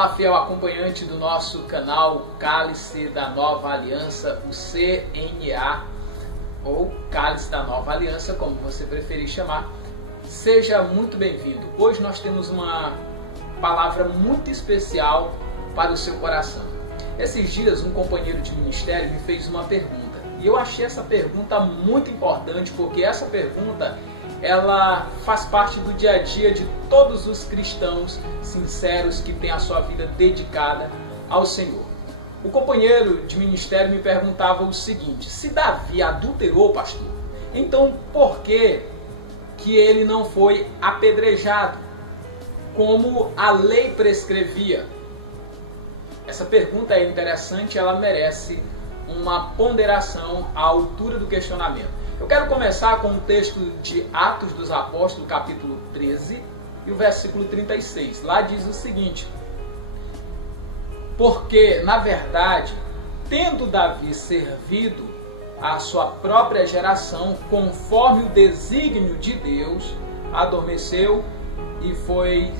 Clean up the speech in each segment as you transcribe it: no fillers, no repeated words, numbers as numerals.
Olá, fiel acompanhante do nosso canal Cálice da Nova Aliança, o CNA, ou Cálice da Nova Aliança, como você preferir chamar. Seja muito bem-vindo. Hoje nós temos uma palavra muito especial para o seu coração. Esses dias um companheiro de ministério me fez uma pergunta, e eu achei essa pergunta muito importante, porque essa pergunta ela faz parte do dia a dia de todos os cristãos sinceros que têm a sua vida dedicada ao Senhor. O companheiro de ministério me perguntava o seguinte: se Davi adulterou, pastor, então por que ele não foi apedrejado, como a lei prescrevia? Essa pergunta é interessante, ela merece uma ponderação à altura do questionamento. Eu quero começar com o texto de Atos dos Apóstolos, capítulo 13, e o versículo 36. Lá diz o seguinte: porque, na verdade, tendo Davi servido a sua própria geração, conforme o desígnio de Deus, adormeceu e foi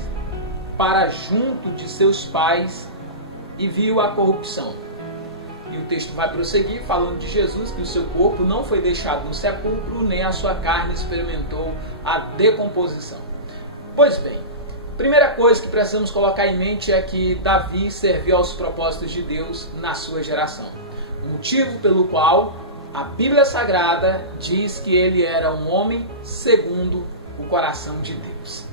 para junto de seus pais e viu a corrupção. E o texto vai prosseguir falando de Jesus, que o seu corpo não foi deixado no sepulcro, nem a sua carne experimentou a decomposição. Pois bem, primeira coisa que precisamos colocar em mente é que Davi serviu aos propósitos de Deus na sua geração. O motivo pelo qual a Bíblia Sagrada diz que ele era um homem segundo o coração de Deus.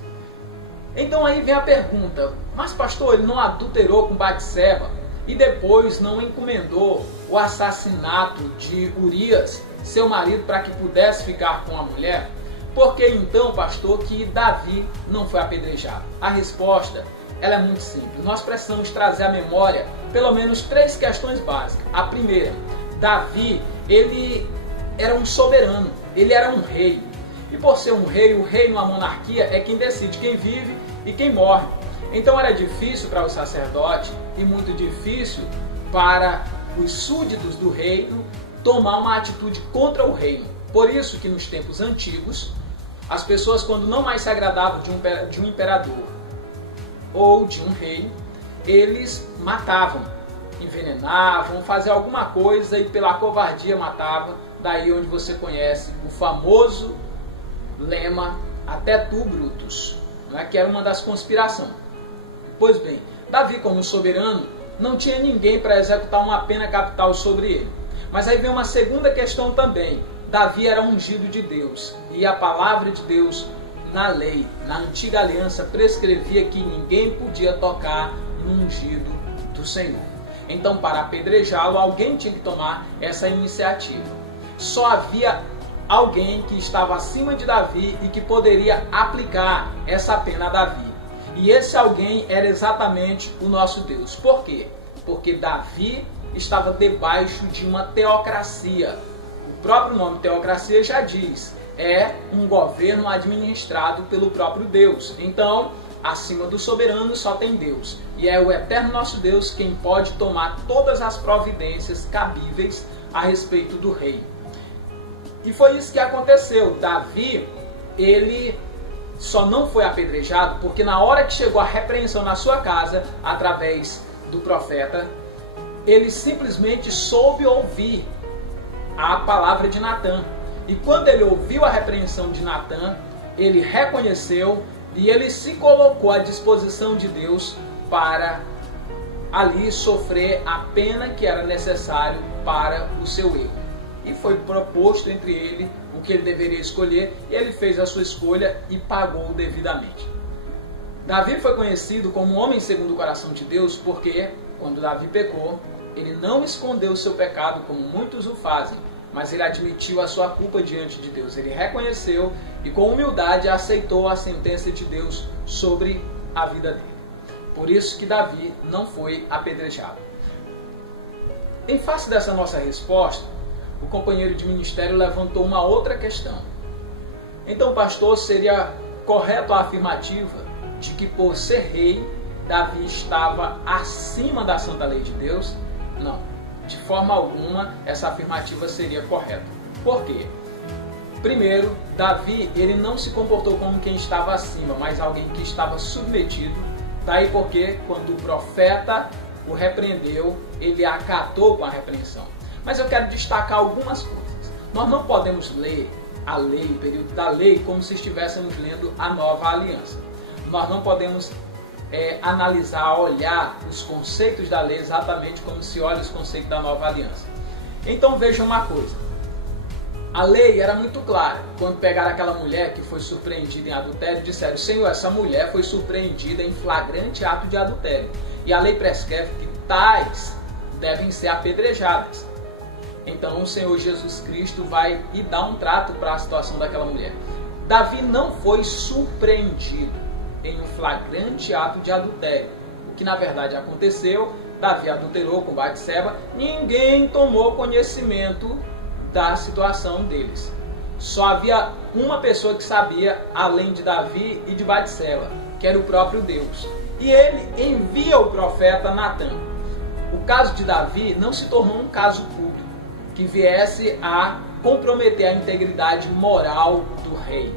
Então aí vem a pergunta: mas pastor, ele não adulterou com Batseba e depois não encomendou o assassinato de Urias, seu marido, para que pudesse ficar com a mulher? Por que então, pastor, que Davi não foi apedrejado? A resposta ela é muito simples. Nós precisamos trazer à memória pelo menos três questões básicas. A primeira: Davi, ele era um soberano, ele era um rei. E por ser um rei, o rei numa monarquia é quem decide quem vive e quem morre. Então era difícil para o sacerdote e muito difícil para os súditos do reino tomar uma atitude contra o reino. Por isso que nos tempos antigos, as pessoas, quando não mais se agradavam de um imperador ou de um rei, eles matavam, envenenavam, faziam alguma coisa e pela covardia matavam. Daí onde você conhece o famoso lema "até tu, Brutus", né, que era uma das conspirações. Pois bem, Davi, como soberano, não tinha ninguém para executar uma pena capital sobre ele. Mas aí vem uma segunda questão também. Davi era ungido de Deus, e a palavra de Deus na lei, na antiga aliança, prescrevia que ninguém podia tocar no ungido do Senhor. Então, para apedrejá-lo, alguém tinha que tomar essa iniciativa. Só havia alguém que estava acima de Davi e que poderia aplicar essa pena a Davi. E esse alguém era exatamente o nosso Deus. Por quê? Porque Davi estava debaixo de uma teocracia. O próprio nome teocracia já diz, é um governo administrado pelo próprio Deus. Então, acima do soberano só tem Deus. E é o eterno nosso Deus quem pode tomar todas as providências cabíveis a respeito do rei. E foi isso que aconteceu. Davi, ele só não foi apedrejado porque na hora que chegou a repreensão na sua casa, através do profeta, ele simplesmente soube ouvir a palavra de Natã. E quando ele ouviu a repreensão de Natã, ele reconheceu e ele se colocou à disposição de Deus para ali sofrer a pena que era necessário para o seu erro. E foi proposto entre ele o que ele deveria escolher, e ele fez a sua escolha e pagou devidamente. Davi foi conhecido como um homem segundo o coração de Deus porque, quando Davi pecou, ele não escondeu o seu pecado como muitos o fazem, mas ele admitiu a sua culpa diante de Deus. Ele reconheceu e com humildade aceitou a sentença de Deus sobre a vida dele. Por isso que Davi não foi apedrejado. Em face dessa nossa resposta, o companheiro de ministério levantou uma outra questão. Então, pastor, seria correto a afirmativa de que por ser rei, Davi estava acima da santa lei de Deus? Não, de forma alguma essa afirmativa seria correta. Por quê? Primeiro, Davi ele não se comportou como quem estava acima, mas alguém que estava submetido Daí porque quando o profeta o repreendeu, ele acatou com a repreensão. Mas eu quero destacar algumas coisas. Nós não podemos ler a lei, o período da lei, como se estivéssemos lendo a nova aliança. Nós não podemos analisar, olhar os conceitos da lei exatamente como se olha os conceitos da nova aliança. Então veja uma coisa. A lei era muito clara. Quando pegaram aquela mulher que foi surpreendida em adultério, disseram: Senhor, essa mulher foi surpreendida em flagrante ato de adultério. E a lei prescreve que tais devem ser apedrejadas. Então o Senhor Jesus Cristo vai e dá um trato para a situação daquela mulher. Davi não foi surpreendido em um flagrante ato de adultério. O que na verdade aconteceu, Davi adulterou com Batseba, ninguém tomou conhecimento da situação deles. Só havia uma pessoa que sabia, além de Davi e de Batseba, que era o próprio Deus. E ele envia o profeta Natan. O caso de Davi não se tornou um caso público, que viesse a comprometer a integridade moral do rei.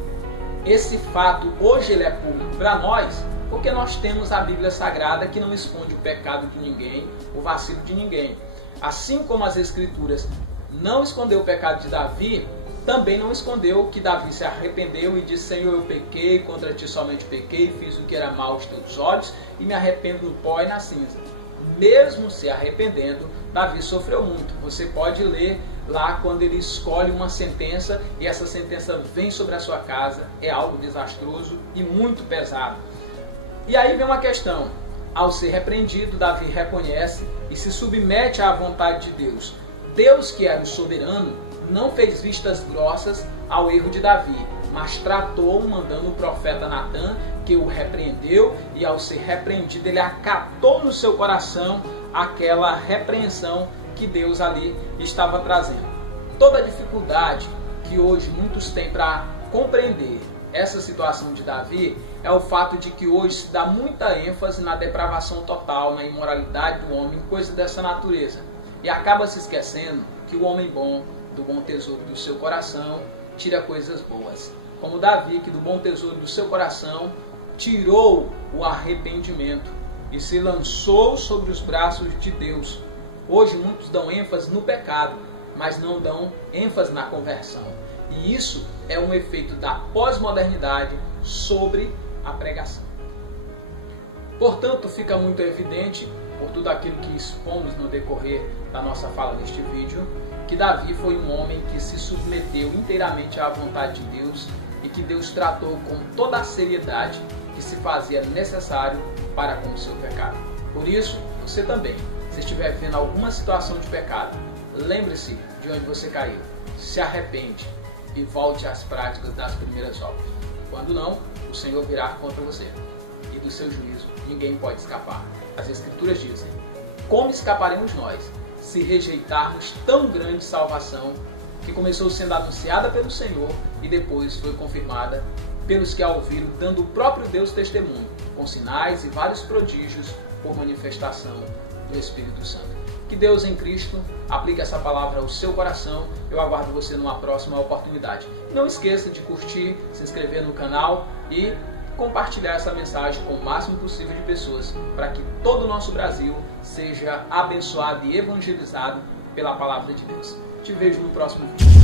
Esse fato hoje ele é público para nós, porque nós temos a Bíblia Sagrada que não esconde o pecado de ninguém, o vacilo de ninguém. Assim como as Escrituras não escondeu o pecado de Davi, também não escondeu que Davi se arrependeu e disse: Senhor, eu pequei, contra ti somente pequei, fiz o que era mal aos teus olhos e me arrependo no pó e na cinza. Mesmo se arrependendo, Davi sofreu muito. Você pode ler lá quando ele escolhe uma sentença e essa sentença vem sobre a sua casa. É algo desastroso e muito pesado. E aí vem uma questão. Ao ser repreendido, Davi reconhece e se submete à vontade de Deus. Deus, que era o soberano, não fez vistas grossas ao erro de Davi, mas tratou mandando o profeta Natan, que o repreendeu, e ao ser repreendido ele acatou no seu coração aquela repreensão que Deus ali estava trazendo. Toda a dificuldade que hoje muitos têm para compreender essa situação de Davi é o fato de que hoje se dá muita ênfase na depravação total, na imoralidade do homem, coisa dessa natureza. E acaba se esquecendo que o homem bom, do bom tesouro do seu coração, tira coisas boas. Como Davi, que do bom tesouro do seu coração tirou o arrependimento e se lançou sobre os braços de Deus. Hoje muitos dão ênfase no pecado, mas não dão ênfase na conversão. E isso é um efeito da pós-modernidade sobre a pregação. Portanto, fica muito evidente, por tudo aquilo que expomos no decorrer da nossa fala neste vídeo, que Davi foi um homem que se submeteu inteiramente à vontade de Deus e que Deus tratou com toda a seriedade que se fazia necessário para com o seu pecado. Por isso, você também, se estiver vivendo alguma situação de pecado, lembre-se de onde você caiu, se arrepende e volte às práticas das primeiras obras. Quando não, o Senhor virá contra você e do seu juízo ninguém pode escapar. As Escrituras dizem: como escaparemos nós se rejeitarmos tão grande salvação que começou sendo anunciada pelo Senhor e depois foi confirmada pelos que a ouviram, dando o próprio Deus testemunho, com sinais e vários prodígios por manifestação do Espírito Santo. Que Deus em Cristo aplique essa palavra ao seu coração. Eu aguardo você numa próxima oportunidade. Não esqueça de curtir, se inscrever no canal e compartilhar essa mensagem com o máximo possível de pessoas, para que todo o nosso Brasil seja abençoado e evangelizado pela palavra de Deus. Te vejo no próximo vídeo.